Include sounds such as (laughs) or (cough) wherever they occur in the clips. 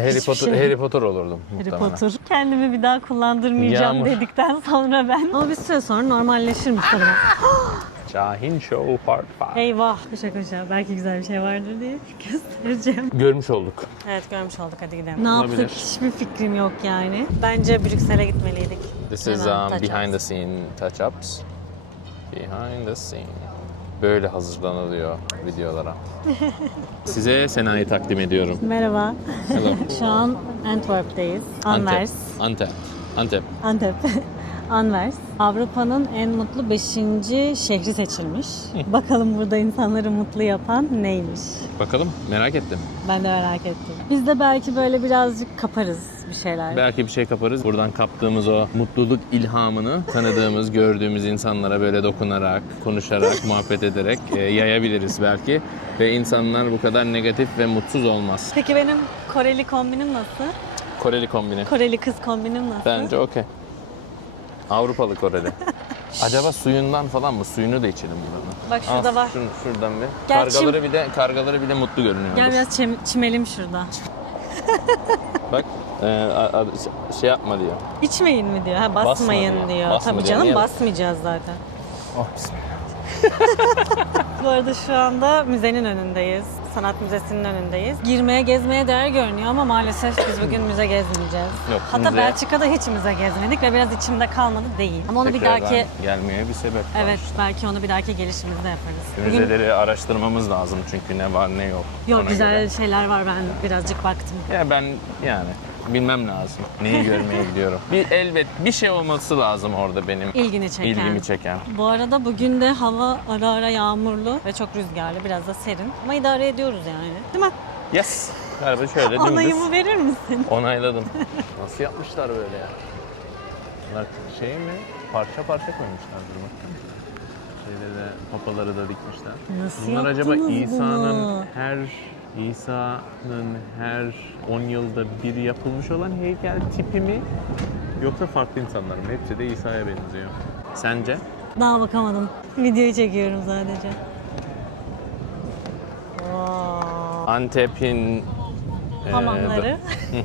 Harry Hiçbir Potter, şey. Harry Potter olurdum Harry muhtemelen. Potter. Kendimi bir daha kullandırmayacağım Yağmur. dedikten sonra ben. Ama bir süre sonra normalleşir muhtemelen. (gasps) Şahin Show Part 5. Eyvah. Koşa koşa. Belki güzel bir şey vardır diye (laughs) göstereceğim. Görmüş olduk. Evet görmüş olduk hadi gidelim. Ne Olabilir. yaptık hiçbir fikrim yok yani. Bence Brüksel'e gitmeliydik. This is Hemen um, touch behind the ups. scene touch-ups. Behind the scene. Böyle hazırlanılıyor videolara. (laughs) Size Sena'yı takdim ediyorum. Merhaba. Hello. (laughs) Şu an Antwerp'teyiz. Anvers. Antep. Antep. Antep. (laughs) Anvers. Avrupa'nın en mutlu 5. şehri seçilmiş. Bakalım burada insanları mutlu yapan neymiş? Bakalım merak ettim. Ben de merak ettim. Biz de belki böyle birazcık kaparız bir şeyler. Belki bir şey kaparız. Buradan kaptığımız o mutluluk ilhamını tanıdığımız, gördüğümüz insanlara böyle dokunarak, konuşarak, (laughs) muhabbet ederek e, yayabiliriz belki. Ve insanlar bu kadar negatif ve mutsuz olmaz. Peki benim Koreli kombinim nasıl? Koreli kombini. Koreli kız kombinim nasıl? Bence okey. Avrupalı Koreli. (laughs) Acaba suyundan falan mı? Suyunu da içelim buradan. Bak şurada var. şunu- şuradan bir. Gel kargaları bile kargaları bile mutlu görünüyor. Gel biraz çim- çimelim şurada. (laughs) Bak e, a- a- şey yapma diyor. İçmeyin mi diyor? Ha basmayın Basma diyor. diyor. Basma Tabii diyor. canım Niye? basmayacağız zaten. Oh bismillah. (laughs) Bu arada şu anda müzenin önündeyiz. Sanat Müzesi'nin önündeyiz. Girmeye, gezmeye değer görünüyor ama maalesef biz bugün müze gezmeyeceğiz. Yok, Hatta müze- Belçika'da hiç müze gezmedik ve biraz içimde kalmadı değil. Ama onu bir Tekrardan dahaki gelmeye bir sebep var. Evet, belki onu bir dahaki gelişimizde yaparız. Bugün Müzeleri araştırmamız lazım çünkü ne var ne yok. yok güzel göre. şeyler var ben birazcık baktım. Ya ben yani bilmem lazım. Neyi görmeye gidiyorum. Bir elbet bir şey olması lazım orada benim İlgini çeken. ilgimi çeken. Bu arada bugün de hava ara ara yağmurlu ve çok rüzgarlı, biraz da serin. Ama idare ediyoruz yani. Değil mi? Yes. Galiba şöyle dümdüz. Onayımı verir misin? Onayladım. (laughs) Nasıl yapmışlar böyle ya? Bunlar şey mi? Parça parça koymuşlardır bak. Şeyleri de, papaları da dikmişler. Nasıl Bunlar acaba yaptınız İsa'nın bunu? her İsa'nın her 10 yılda bir yapılmış olan heykel tipi mi? Yoksa farklı insanlar mı? Hepsi de İsa'ya benziyor. Sence? Daha bakamadım. Videoyu çekiyorum sadece. Wow. Antep'in e, Hamamları.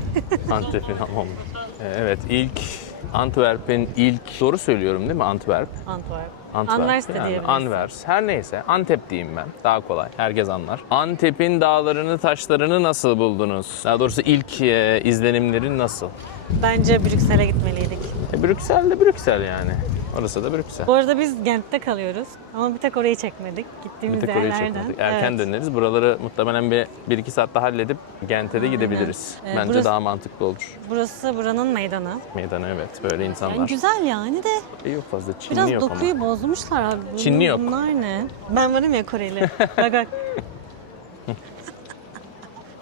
(laughs) Antep'in hamamı. E, Evet ilk Antwerp'in ilk doğru söylüyorum değil mi Antwerp? Antwerp. Antwerp. Anvers de yani diyebiliriz. Anvers. Her neyse. Antep diyeyim ben. Daha kolay. Herkes anlar. Antep'in dağlarını, taşlarını nasıl buldunuz? Daha doğrusu ilk e, izlenimlerin nasıl? Bence Brüksel'e gitmeliydik. E, Brüksel de Brüksel yani. Orası da Brüksel. Bu arada biz Gent'te kalıyoruz. Ama bir tek orayı çekmedik. Bir Gittiğimiz tek orayı yerlerden. çekmedik. Erken Evet. döneriz. Buraları muhtemelen bir, bir iki saatte halledip Gent'e de gidebiliriz. Ee, Bence burası- daha mantıklı olur. Burası buranın meydanı. Meydana evet. Böyle Yani insanlar. güzel yani de E, yok fazla Çinli biraz yok dokuyu ama. bozmuşlar abi. Bunlar- Çinli yok. Bunlar ne? Ben varım ya Koreli. (laughs) bak bak.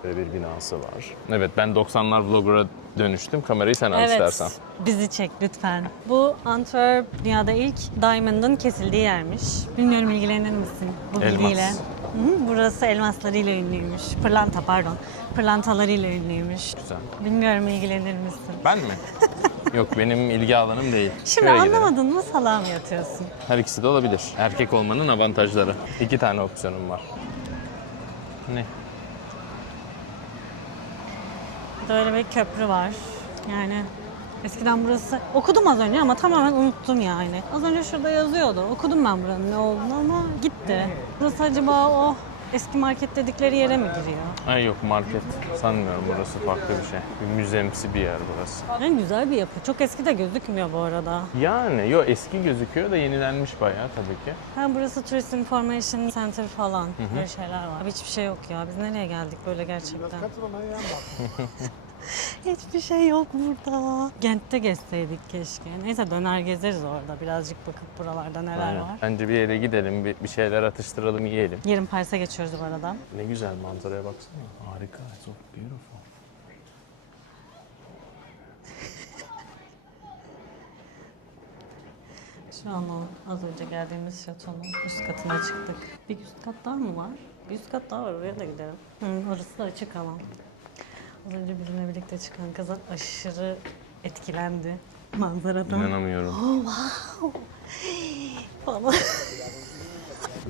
Böyle bir binası var. Evet ben 90'lar vlogger'a dönüştüm. Kamerayı sen al Evet. istersen. Bizi çek lütfen. Bu Antwerp dünyada ilk diamond'ın kesildiği yermiş. Bilmiyorum ilgilenir misin bu Elmas. bilgiyle? Hı Burası elmaslarıyla ünlüymüş. Pırlanta pardon. Pırlantalarıyla ünlüymüş. Güzel. Bilmiyorum ilgilenir misin? Ben mi? Yok benim ilgi alanım değil. Şimdi Şöyle gidelim. anlamadın mı salağa mı yatıyorsun? Her ikisi de olabilir. Erkek olmanın avantajları. İki tane opsiyonum var. Ne? Böyle bir köprü var. Yani eskiden burası okudum az önce ama tamamen unuttum yani. Az önce şurada yazıyordu. Okudum ben buranın ne olduğunu ama gitti. Burası acaba o eski market dedikleri yere mi giriyor? Ay yok market. Sanmıyorum burası farklı bir şey. Bir müzemsi bir yer burası. Yani güzel bir yapı. Çok eski de gözükmüyor bu arada. Yani yo eski gözüküyor da yenilenmiş bayağı tabii ki. Ha, burası Tourist Information Center falan. Böyle şeyler var. Abi hiçbir şey yok ya. Biz nereye geldik böyle gerçekten? (laughs) Hiçbir şey yok burada. Gent'te gezseydik keşke. Neyse döner gezeriz orada. Birazcık bakıp buralarda neler Aynen. var. Bence bir yere gidelim, bir, bir şeyler atıştıralım, yiyelim. Yarın Paris'e geçiyoruz bu arada. Ne güzel manzaraya baksana. Harika. So beautiful. Şu an o az önce geldiğimiz şatonun üst katına çıktık. Bir üst kat daha mı var? Bir üst kat daha var. Oraya da gidelim. Hı, orası da açık ama. Az önce bizimle birlikte çıkan kız aşırı etkilendi manzaradan. İnanamıyorum. falan. (laughs)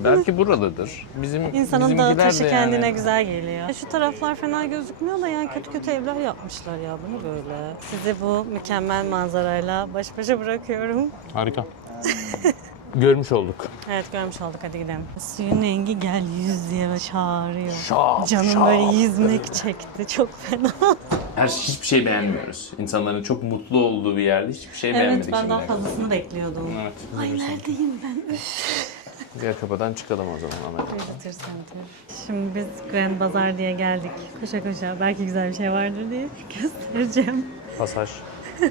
Belki buralıdır. Bizim İnsanın bizimkiler dağı taşı de kendine yani- güzel geliyor. Şu taraflar fena gözükmüyor da yani kötü kötü evler yapmışlar ya bunu böyle. Sizi bu mükemmel manzarayla baş başa bırakıyorum. Harika. (laughs) Görmüş olduk. Evet görmüş olduk hadi gidelim. Suyun rengi gel yüz diye çağırıyor. Şap, Canım şap. böyle yüzmek çekti çok fena. Her hiçbir şey beğenmiyoruz. İnsanların çok mutlu olduğu bir yerde hiçbir şey evet beğenmedik ben daha şimdiye kadar. fazlasını bekliyordum. Evet. Ay neredeyim ben? Üf. Diğer kapıdan çıkalım o zaman Ahmet. Visitor Center. Şimdi biz Grand Bazar diye geldik. Koşa koşa belki güzel bir şey vardır diye göstereceğim. Pasaj. (laughs)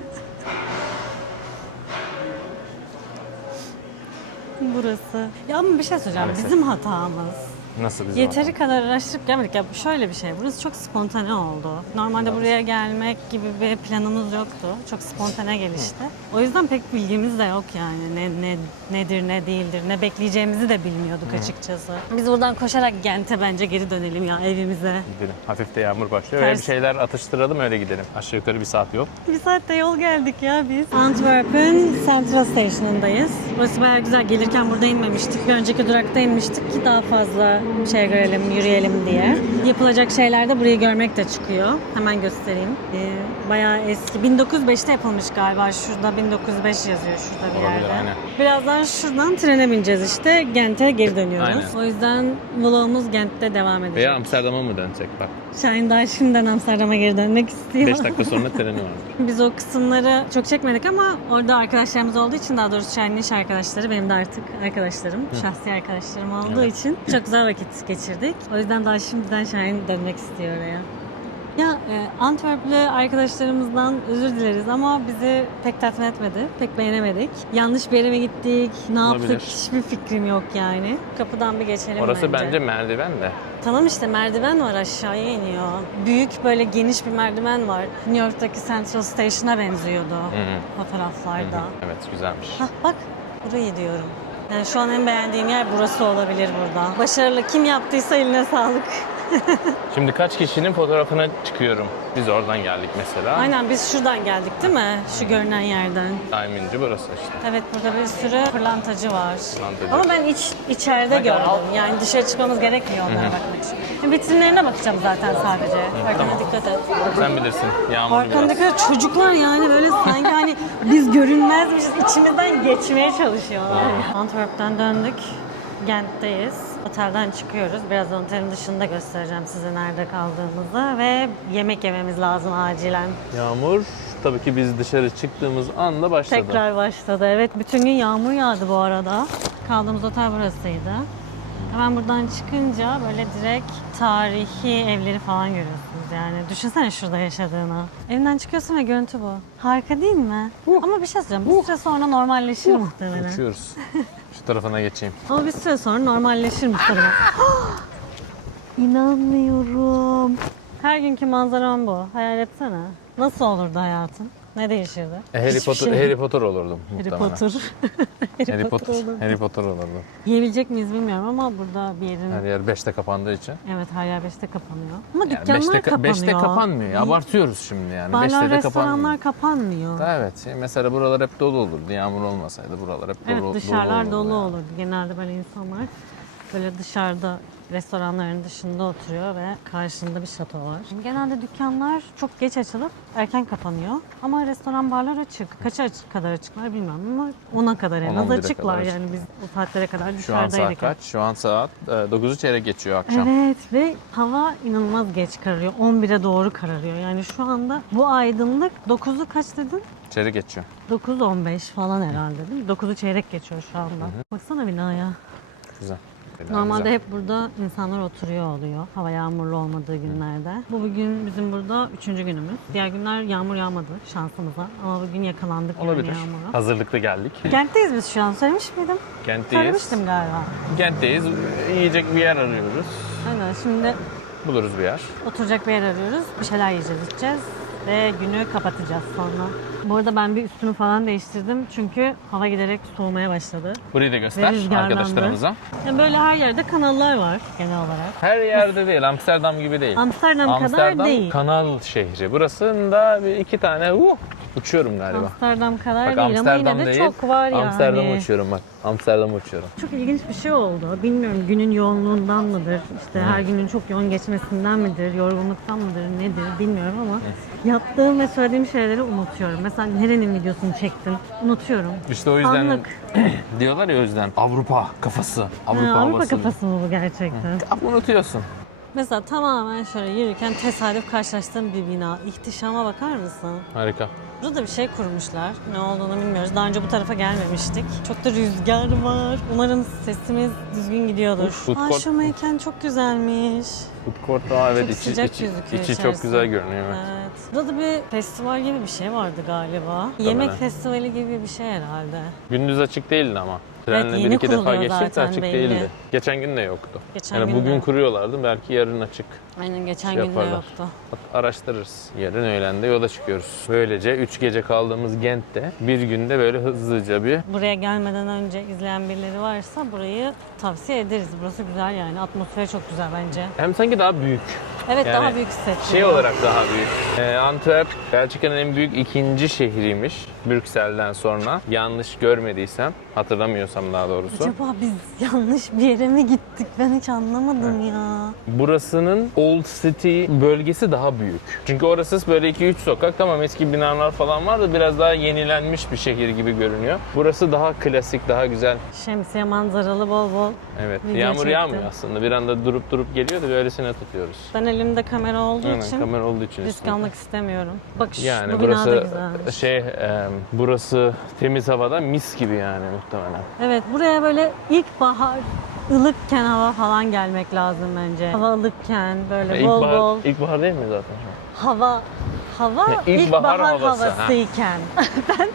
Burası. Ya ama bir şey söyleyeceğim. Maalesef. Bizim hatamız. Nasıl bizim Yeteri kadar araştırıp gelmedik. Ya şöyle bir şey. Burası çok spontane oldu. Normalde buraya gelmek gibi bir planımız yoktu. Çok spontane gelişti. O yüzden pek bilgimiz de yok yani. Ne, ne nedir, ne değildir, ne bekleyeceğimizi de bilmiyorduk açıkçası. Biz buradan koşarak Gent'e bence geri dönelim ya evimize. Gidelim. Hafif de yağmur başlıyor. Öyle bir Ters. şeyler atıştıralım öyle gidelim. Aşağı yukarı bir saat yol. Bir saatte yol geldik ya biz. Antwerp'in Central Station'ındayız. Burası bayağı güzel. Gelirken burada inmemiştik. Bir önceki durakta inmiştik ki daha fazla şey görelim, yürüyelim diye. Yapılacak şeyler de burayı görmek de çıkıyor. Hemen göstereyim. Ee, bayağı eski. 1905'te yapılmış galiba. Şurada 1905 yazıyor şurada bir Olabilir, yerde. aynen. Birazdan şuradan trene bineceğiz işte. Gent'e geri dönüyoruz. Aynen. O yüzden vlogumuz Gent'te devam edecek. Veya Amsterdam'a mı dönsek bak. Şahin daha şimdiden Amsterdam'a geri dönmek istiyor. 5 dakika sonra treni var. (laughs) Biz o kısımları çok çekmedik ama orada arkadaşlarımız olduğu için daha doğrusu Şahin'in iş arkadaşları benim de artık arkadaşlarım, şahsi arkadaşlarım olduğu için çok güzel vakit geçirdik. O yüzden daha şimdiden Şahin dönmek istiyor oraya. Ya e, Antwerp'lü arkadaşlarımızdan özür dileriz ama bizi pek tatmin etmedi, pek beğenemedik. Yanlış bir yere mi gittik, ne Olabilir. yaptık hiçbir fikrim yok yani. Kapıdan bir geçelim Orası bence merdiven de. Tamam işte merdiven var aşağıya iniyor. Büyük böyle geniş bir merdiven var. New York'taki Central Station'a benziyordu Hı hı. fotoğraflarda. Evet güzelmiş. Hah bak burayı diyorum. Yani şu an en beğendiğim yer burası olabilir burada. Başarılı kim yaptıysa eline sağlık. Şimdi kaç kişinin fotoğrafına çıkıyorum. Biz oradan geldik mesela. Aynen biz şuradan geldik değil mi? Şu görünen yerden. Diamond'cı burası işte. Evet burada bir sürü pırlantacı var. Pırlantacı. Ama ben iç içeride gördüm. Yani dışarı çıkmamız gerekmiyor onlara bakmak için. Vitrinlerine bakacağım zaten sadece. Arkana dikkat et. Sen bilirsin. Yağmur biraz. Arkamdaki çocuklar yani böyle sanki hani biz görünmezmişiz içimizden geçmeye çalışıyorlar. Antwerp'ten döndük. Gent'teyiz. Otelden çıkıyoruz. Birazdan otelin dışında göstereceğim size nerede kaldığımızı ve yemek yememiz lazım acilen. Yağmur tabii ki biz dışarı çıktığımız anda başladı. Tekrar başladı. Evet bütün gün yağmur yağdı bu arada. Kaldığımız otel burasıydı. Hemen buradan çıkınca böyle direkt tarihi evleri falan görüyorsunuz yani. Düşünsene şurada yaşadığını. Evinden çıkıyorsun ve görüntü bu. Harika değil mi? Ama bir şey söyleyeceğim. Bir süre sonra normalleşir muhtemelen. Uçuyoruz. Şu tarafına geçeyim. Ama bir süre sonra normalleşir muhtemelen. (gasps) İnanmıyorum. Her günkü manzaram bu. Hayal etsene. Nasıl olurdu hayatın? Ne değişirdi? E, Harry Hiçbir Potter, şey. Harry Potter olurdum Harry muhtemelen. Potter. Harry (laughs) Potter, olurdu. Harry Potter olurdum. Yiyebilecek miyiz bilmiyorum ama burada bir yerin... Her yer 5'te kapandığı için. Evet her yer 5'te kapanıyor. Ama Yani dükkanlar 5'te, kapanıyor. 5'te kapanmıyor. ya. Abartıyoruz şimdi yani. Barlar, 5'te de restoranlar kapanmıyor. kapanmıyor. Evet. şey, Mesela buralar hep dolu olurdu. Yağmur olmasaydı buralar hep dolu, Evet dışarılar dolu, olurdu yani. olurdu. Genelde böyle insanlar böyle dışarıda restoranların dışında oturuyor ve karşında bir şato var. Genelde dükkanlar çok geç açılıp erken kapanıyor. Ama restoran barlar açık. Kaça açık kadar açıklar bilmiyorum ama 10'a kadar en az 10-11'e açıklar kadar açık. yani biz o saatlere kadar Şu an saat kaç? Şu an saat e, 9'u çeyrek geçiyor akşam. Evet ve hava inanılmaz geç kararıyor. 11'e doğru kararıyor. Yani şu anda bu aydınlık 9'u kaç dedin? Çeyrek geçiyor. 9.15 falan herhalde değil mi? 9'u çeyrek geçiyor şu anda. Baksana binaya. Güzel. Normalde güzel. hep burada insanlar oturuyor oluyor. Hava yağmurlu olmadığı günlerde. Bu bugün bizim burada üçüncü günümüz. Diğer günler yağmur yağmadı şansımıza. Ama bugün yakalandık yani Olabilir. yağmura. Hazırlıklı geldik. Kentteyiz biz şu an. Söylemiş miydim? Kentteyiz. Söylemiştim galiba. Kentteyiz. Yiyecek bir yer arıyoruz. Aynen şimdi Buluruz bir yer. oturacak bir yer arıyoruz. Bir şeyler yiyeceğiz, içeceğiz ve günü kapatacağız sonra. Bu arada ben bir üstümü falan değiştirdim çünkü hava giderek soğumaya başladı. Burayı da Ve göster rüzgarlandı. arkadaşlarımıza. Yani böyle her yerde kanallar var genel olarak. Her yerde değil. Amsterdam gibi değil. Amsterdam, kadar Amsterdam değil. kanal şehri. Burasında bir iki tane uh, Uçuyorum galiba. Amsterdam kadar Bak değil ama Amsterdam yine de değil. çok var yani. Amsterdam'a uçuyorum bak. Amsterdam'a uçuyorum. Çok ilginç bir şey oldu. Bilmiyorum günün yoğunluğundan mıdır, işte her günün çok yoğun geçmesinden midir, yorgunluktan mıdır, nedir bilmiyorum ama yaptığım ve söylediğim şeyleri unutuyorum. Mesela nerenin videosunu çektin unutuyorum. İşte o yüzden Anlık. (clears throat) diyorlar ya o yüzden Avrupa kafası. Avrupa, Ha, Avrupa havası. kafası mı bu gerçekten? Ama unutuyorsun. Mesela tamamen şöyle yürürken tesadüf karşılaştığım bir bina. İhtişama bakar mısın? Harika. Burada bir şey kurmuşlar. Ne olduğunu bilmiyoruz. Daha önce bu tarafa gelmemiştik. Çok da rüzgar var. Umarım sesimiz düzgün gidiyordur. Food Aa, court şu mekan çok güzelmiş. Food court da evet çok içi, sıcak içi, gözüküyor içi çok içerisi. güzel görünüyor. Evet. Evet. Burada bir festival gibi bir şey vardı galiba. Yemek festivali gibi bir şey herhalde. Gündüz açık değildi ama. Trenle yeni bir iki defa geçtik de açık belli. değildi. Geçen gün de yoktu. Geçen yani gün bugün de. kuruyorlardı belki yarın açık. Aynen geçen Şey gün de yaparlar. yoktu. Bak, Araştırırız. Yarın öğlen de yola çıkıyoruz. Böylece 3 gece kaldığımız Gent'te bir günde böyle hızlıca bir Buraya gelmeden önce izleyen birileri varsa burayı tavsiye ederiz. Burası güzel yani. Atmosferi çok güzel bence. hem sanki daha büyük. Evet Yani daha büyük hissettiriyor. Şey olarak daha büyük. Ee, Antwerp Belçika'nın en büyük ikinci şehriymiş. Brüksel'den sonra. Yanlış görmediysem, hatırlamıyorsam daha doğrusu. Acaba biz yanlış bir yere mi gittik? Ben hiç anlamadım ya. Burasının Old City bölgesi daha büyük. Çünkü orası böyle 2-3 sokak. Tamam eski binalar falan var da biraz daha yenilenmiş bir şehir gibi görünüyor. Burası daha klasik, daha güzel. Şemsiye manzaralı bol bol. Evet. Video Yağmur çektim. yağmıyor aslında. Bir anda durup durup geliyor da böylesine tutuyoruz. Ben elimde kamera olduğu Aynen için kamera olduğu için. risk almak istemiyorum. Bak şu, Yani bu bina da burası güzelmiş. şey, e, burası temiz havada mis gibi yani muhtemelen. Evet buraya böyle ilkbahar ılıkken hava falan gelmek lazım bence. Hava ılıkken böyle E, bol ilkbahar, bol ilkbahar değil mi zaten şu an? hava hava ilkbahar ilkbahar havası, ha. havasıyken. (laughs) ben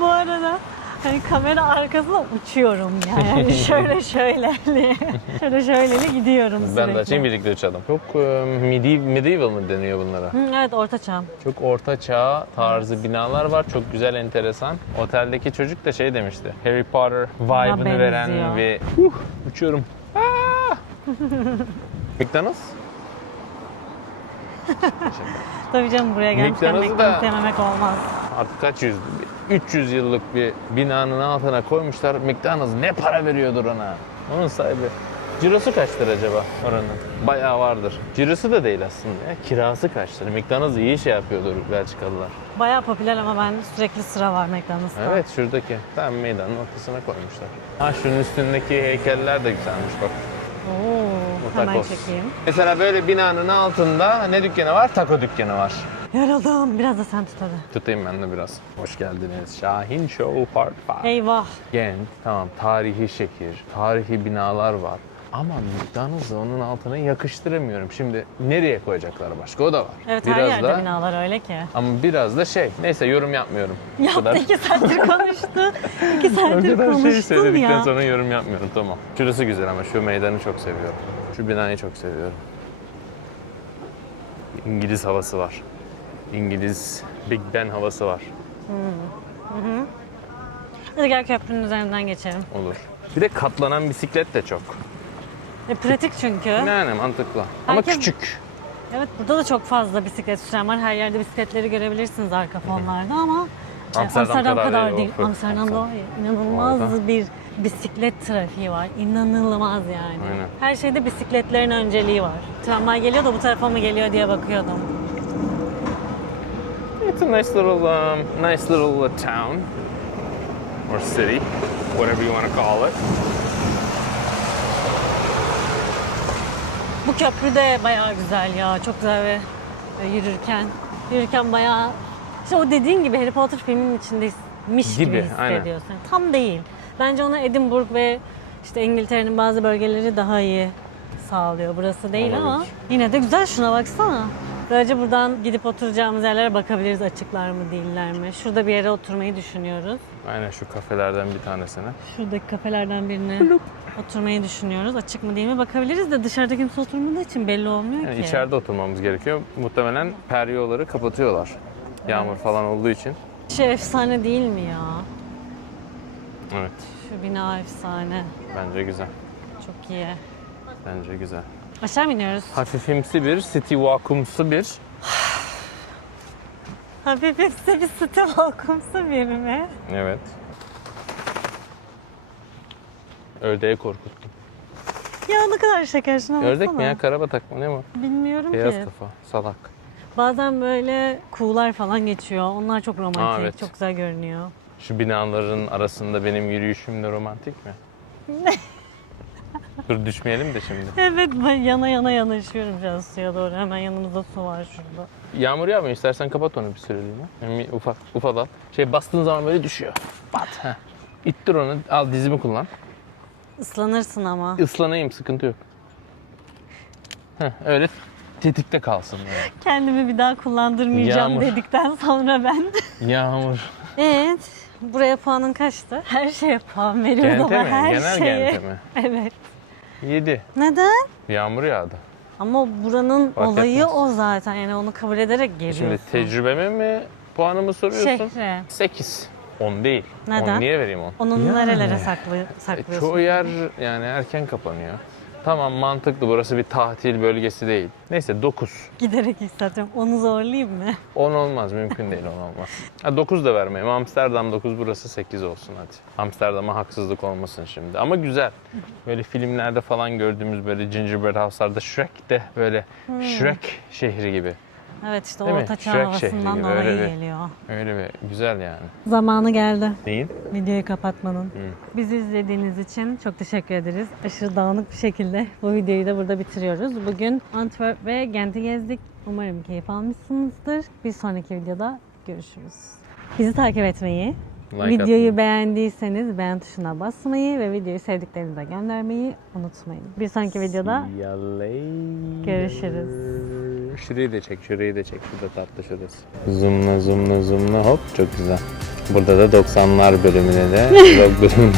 bu arada hani kamera arkasında uçuyorum yani. (laughs) şöyle şöyle şöyle şöyle gidiyorum sürekli. Ben de açayım birlikte uçalım. Çok e, medi- medieval mı deniyor bunlara? Hı, evet orta çağ. Çok orta çağ tarzı binalar var. Çok güzel, enteresan. Oteldeki çocuk da şey demişti. Harry Potter vibe'ını benziyor. veren ve huh, uçuyorum. Aa! (laughs) McDonald's? Tabii canım buraya gelmişken McDonald's'ı da- olmaz. Artık kaç yüz? 300 yıllık bir binanın altına koymuşlar. McDonald's ne para veriyordur ona? Onun sahibi. Cirosu kaçtır acaba oranın? Bayağı vardır. Cirosu da değil aslında ya. Kirası kaçtır? McDonald's iyi şey yapıyordur Belçikalılar. Bayağı popüler ama ben sürekli sıra var McDonald's'ta. Evet şuradaki. Tam meydanın ortasına koymuşlar. Ha şunun üstündeki heykeller de güzelmiş bak. Oo, hemen çekeyim. Mesela böyle binanın altında ne dükkanı var? Taco dükkanı var. Yoruldum. Biraz da sen tut hadi. Tutayım ben de biraz. Hoş geldiniz. Şahin Show Part 5. Eyvah. Gent, tamam tarihi şehir, tarihi binalar var. Ama McDonald's'ı onun altına yakıştıramıyorum. Şimdi nereye koyacaklar başka? O da var. Evet her biraz yerde da, binalar öyle ki. Ama biraz da şey. Neyse yorum yapmıyorum. Yaptı kadar. iki saattir konuştu. (laughs) iki saattir şey konuştun söyledikten ya. sonra yorum yapmıyorum. Tamam. Şurası güzel ama şu meydanı çok seviyorum. Şu binayı çok seviyorum. İngiliz havası var. İngiliz Big Ben havası var. Hadi gel köprünün üzerinden geçelim. Olur. Bir de katlanan bisiklet de çok. E, pratik çünkü. Yani mantıklı. Ama Herkes- küçük. Evet burada da çok fazla bisiklet süren var. Her yerde bisikletleri görebilirsiniz arka fonlarda ama e, Amsterdam kadar değil, değil. of, Amsterdam'da Amsterdam. inanılmaz Orada. bir bisiklet trafiği var. İnanılmaz yani. Aynen. Her şeyde bisikletlerin önceliği var. Tramvay geliyor da bu tarafa mı geliyor diye bakıyordum. It's a nice little, um, nice little uh, town or city, whatever you want to call it. Bu köprü de bayağı güzel ya. Çok güzel ve ve yürürken. Yürürken bayağı işte o dediğin gibi Harry Potter filminin içindeymiş gibi, Gibi, aynen. hissediyorsun. Tam değil. Bence ona Edinburgh ve işte İngiltere'nin bazı bölgeleri daha iyi sağlıyor. Burası değil ama Olabilir. yine de güzel şuna baksana. Böylece buradan gidip oturacağımız yerlere bakabiliriz açıklar mı değiller mi. Şurada bir yere oturmayı düşünüyoruz. Aynen şu kafelerden bir tanesine. Şuradaki kafelerden birine oturmayı düşünüyoruz. Açık mı değil mi bakabiliriz de dışarıda kimse oturmadığı için belli olmuyor Yani ki. içeride oturmamız gerekiyor. Muhtemelen peryoları kapatıyorlar. Yağmur falan olduğu için. Şu efsane değil mi ya? Evet. Şu bina efsane. Bence güzel. Çok iyi. Bence güzel. Aşağı mı iniyoruz? Hafifimsi bir, city walk'umsu bir (sighs) Hafif hepsi bir stil okumsu biri mi? Evet. Ördeği korkuttum. Ya ne kadar şekersin ama Ördek mi ya? Karabatak mı? Ne bu? Bilmiyorum Beyaz ki. kafa. Salak. Bazen böyle kuğular falan geçiyor. Onlar çok romantik, Aa, evet. çok güzel görünüyor. Şu binaların arasında benim yürüyüşüm de romantik mi? (laughs) Dur düşmeyelim de şimdi. Evet ben yana yana yanaşıyorum biraz suya doğru. Hemen yanımızda su var şurada. Yağmur yağmıyor. İstersen kapat onu bir süreliğine. Yani bir ufak, ufala. Şey bastığın zaman böyle düşüyor. Bat. Heh. İttir onu. Al dizimi kullan. Islanırsın ama. Islanayım sıkıntı yok. Heh, öyle tetikte kalsın yani. Kendimi bir daha kullandırmayacağım Yağmur. dedikten sonra ben. Yağmur. evet. Buraya puanın kaçtı? Her şeye puan veriyorum Gente ama mi? her Genel şeye. gente mi? (laughs) Evet. 7. Neden? Yağmur yağdı. Ama buranın Fark olayı etmez. o zaten. Yani onu kabul ederek geliyorsun. Şimdi tecrübeme mi puanımı soruyorsun? Şehre. 8. 10 değil. Neden? 10 niye vereyim 10? Onun Yani. nerelere saklı, E, saklıyorsun? çoğu yer yani erken kapanıyor. Tamam mantıklı burası bir tatil bölgesi değil. Neyse 9. Giderek yükseltiyorum. Onu zorlayayım mı? 10 olmaz mümkün değil 10 olmaz. Ha, 9 da vermeyeyim. Amsterdam 9 burası 8 olsun hadi. Amsterdam'a haksızlık olmasın şimdi. Ama güzel. Böyle filmlerde falan gördüğümüz böyle gingerbread house'larda Shrek de böyle Shrek şehri gibi. Evet işte Değil mi? orta çağ Shrek havasından gibi, dolayı öyle bir- geliyor. Öyle bir güzel yani. Zamanı geldi Neyin? videoyu kapatmanın. Bizi izlediğiniz için çok teşekkür ederiz. Aşırı dağınık bir şekilde bu videoyu da burada bitiriyoruz. Bugün Antwerp ve Gent'i gezdik. Umarım keyif almışsınızdır. Bir sonraki videoda görüşürüz. Bizi takip etmeyi, Like videoyu atmayı. beğendiyseniz beğen tuşuna basmayı ve videoyu sevdiklerinize göndermeyi unutmayın. Bir sonraki videoda See ya later. görüşürüz. Şurayı da çek, şurayı da çek. Şurada tatlı şurası. Zoomla, zoomla, zoomla. Hop çok güzel. Burada da 90'lar bölümüne de vlog bölümüne